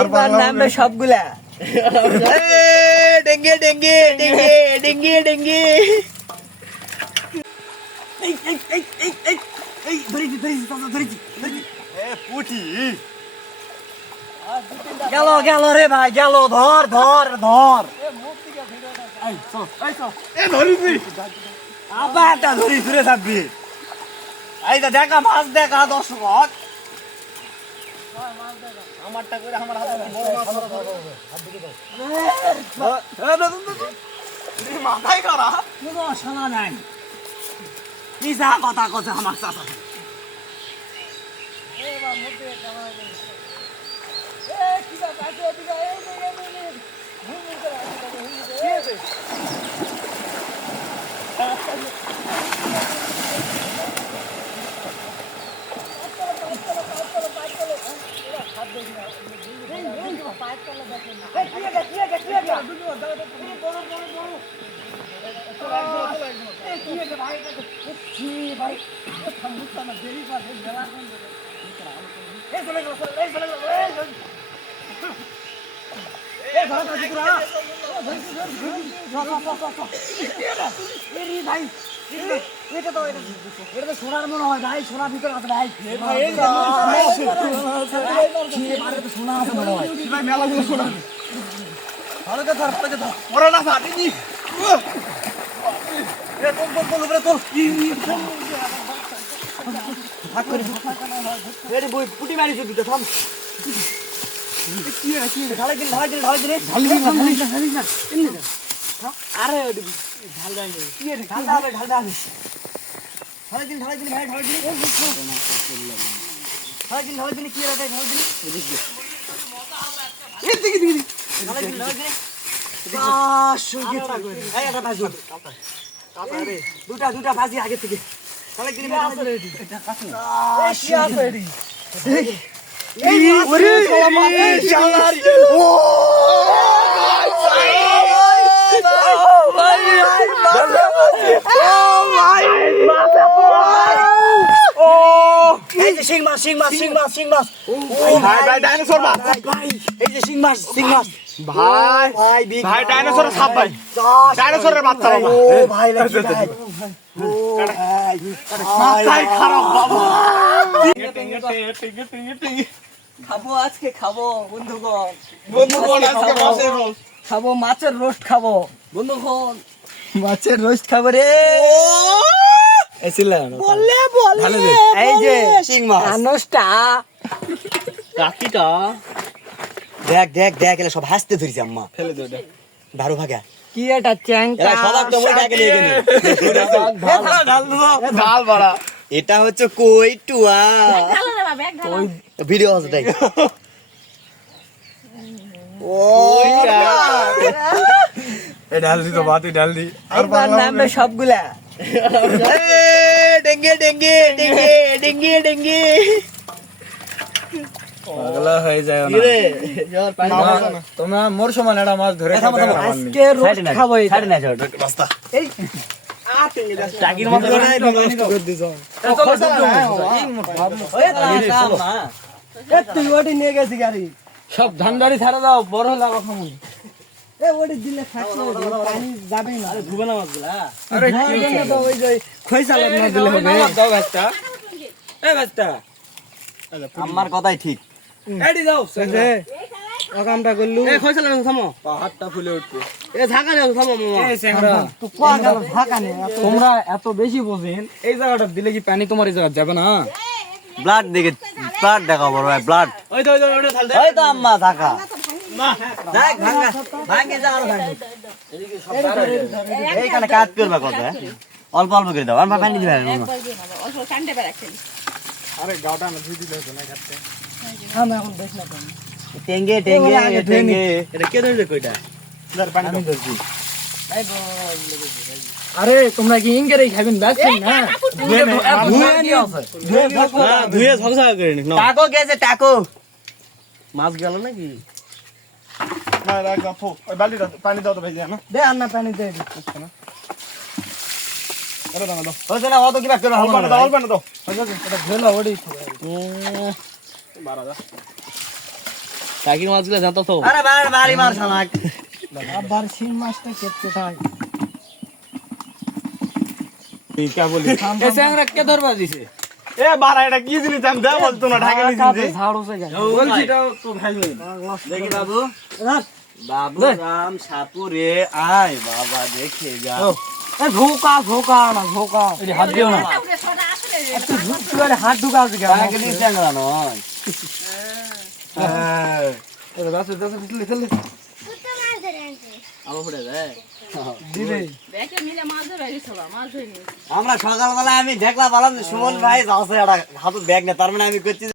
একবার নামবে সবগুলা। ডেঙ্গে ডেঙ্গে ডেঙ্গে ডেঙ্গে ডেঙ্গে। এই এই এই এই এই এই ধরেছি ধরেছি চাচা ধরেছি ধরেছি। পুটি। গেল গেল রে ভাই গেল ধর ধর ধর। এ ধরিছি। আবার একটা ধরি ঘুরে থাকবি। এই তো দেখা মাছ দেখা দর্শক। আমারটা কথা কথা আমার চাচা এটা তো এটা তো সোনার মনে হয় ভাই সোনার ভিতরে আছে ভাই সোনা আছে মনে হয় ভাই মেলাগুলো শোনা ভালো কথা ভালো কথা ওরা না ফাটিনি পুটি মারিছ দুটো থাম। দিন ঢালি দিন ঢালি দিন ঢালি দিন আরে ঢাল ঢাল ঢালাই দিন ঢালাই দিন ভাই ঢালাই দিন। ঢালাই দিন ঢালাই দিন কি রে ঢালাই দিন। এই দিকে দিকে ঢালাই দিন ঢালাই দিন। পাঁচশো গেছে এই একটা ভাজু দুটা দুটা ভাজি আগে থেকে তাহলে রেডি এটা রেডি এই ওরে এই যে শিং মাছ শিং মাছ শিং মাছ শিং মাছ ভাই ভাই ডাইনোসর মাছ। ভাই এই যে শিং মাছ শিং মাছ ভাই ভাই বিগ ভাই ডাইনোসরের সাপ ভাই। ডাইনোসরের বাচ্চা বাবা। ও ভাই লাগি ভাই। ও ভাই মাথায় খারাপ বাবা। খাব আজকে খাব বন্ধুগণ। বন্ধুগণ আজকে মাছের রোল খাব মাছের রোস্ট খাব। বন্ধুগণ মাছের রোস্ট খাব রে। বললে বললে এই যে শিং মাছ। আনসটা কাকিটা দেখ দেখ দেখ এলা সব হাসতে ধরিছে আম্মা। ফেলে দে দারু ভাগা। কি এটা চ্যাংটা? এলা তো মই ডাকে নিয়ে গেলি। ঢাল বাড়া। এটা হচ্ছে কই টুয়া? ভিডিও আছে তাই ও এ ঢাল দি তো বাতি ঢাল দি। একবার নামবে সবগুলা। ডেঙ্গে ডেঙ্গে ডেঙ্গে ডেঙ্গে ডেঙ্গে পাগলা হয়ে যায় না রে জোর পানি তোমরা মোর সমান একটা মাছ ধরে থামো, থামো, আজকে রোস্ট খাব ছাড়ে না ছাড়ে রাস্তা। এই। টাকির মতো নষ্ট করে দিছ তুই ওটি নিয়ে গেছি গাড়ি। সব ধানদারি ছাড়া দাও বড় হলে আবার খামু এ ওটি দিলে থাকছে পানি যাবে না। আরে ধুবে না মাছগুলা আরে ধোয়ার জন্য তো ওই যে খই চালান না দিলে হবে। দাও ভাইটা এ বাস্তা আমার কথাই ঠিক। এডি দাও অকামটা করলু। এ খই চালানো থামো। পাহাড়টা ফুলে উঠবে এ থামো মামা। কোয়া গেল তোমরা এত বেশি বোঝেন। এই জায়গাটা দিলে কি পানি তোমার এই জায়গা যাবে না? ব্লাড দেখে ব্লাড দেখা বড় ভাই ব্লাড। ওই তো ওই তো ওটা ঢাল দে। ওই তো আম্মা ঝাঁকা। দেখ ভাঙা ভাঙে যা আর ভাঙে এইখানে কাজ করবা কত হ্যাঁ? অল্প অল্প করে দাও আমার পানি দিবে না আরে গাওটা না ধুই দিলে হতো না কাটতে টেঙ্গে টেঙ্গে টেঙ্গে। এটা কে ধরবে কইটা? ধর পানি আমি ধরছি। আরে তোমরা কি ইঙ্গেরেই খাবেন বাসছেন না ধুয়ে নিয়ে আছে ধুয়ে ঝকঝকা করে নি টাকো গেছে টাকো। মাছ গেল নাকি? না রাখ দাও ফো ওই বালিটা পানি দাও তো না দে পানি দে দাও দাও। হইছে না অত কিবা করে হবে না না দাও। না দাও এটা ভেলা ওড়ি বাড়া দাও কাকির মাছগুলো জানতো তো? আরে বাড়ি বাড়ি মার শালাক আবার শিং মাছটা কেটে থাক তুই কে বলি এ স্যাংরা কে ধরবা দিছে? এ বাড়া এটা কি জিনিস? আমি দেখ বলতো না ঢাকা নিয়েছি ঝাড়ু সে বলছি তো ভাই। দেখি বাবু বাবু রাম সাপুরে আয় বাবা দেখে যা। না হাত দিও না। পারে হাত ঢুকা আছে নয় আমরা সকালবেলা আমি দেখলাম বললাম যে সুমন ভাই যাচ্ছে একটা হাতে ব্যাগ না তার মানে আমি করছি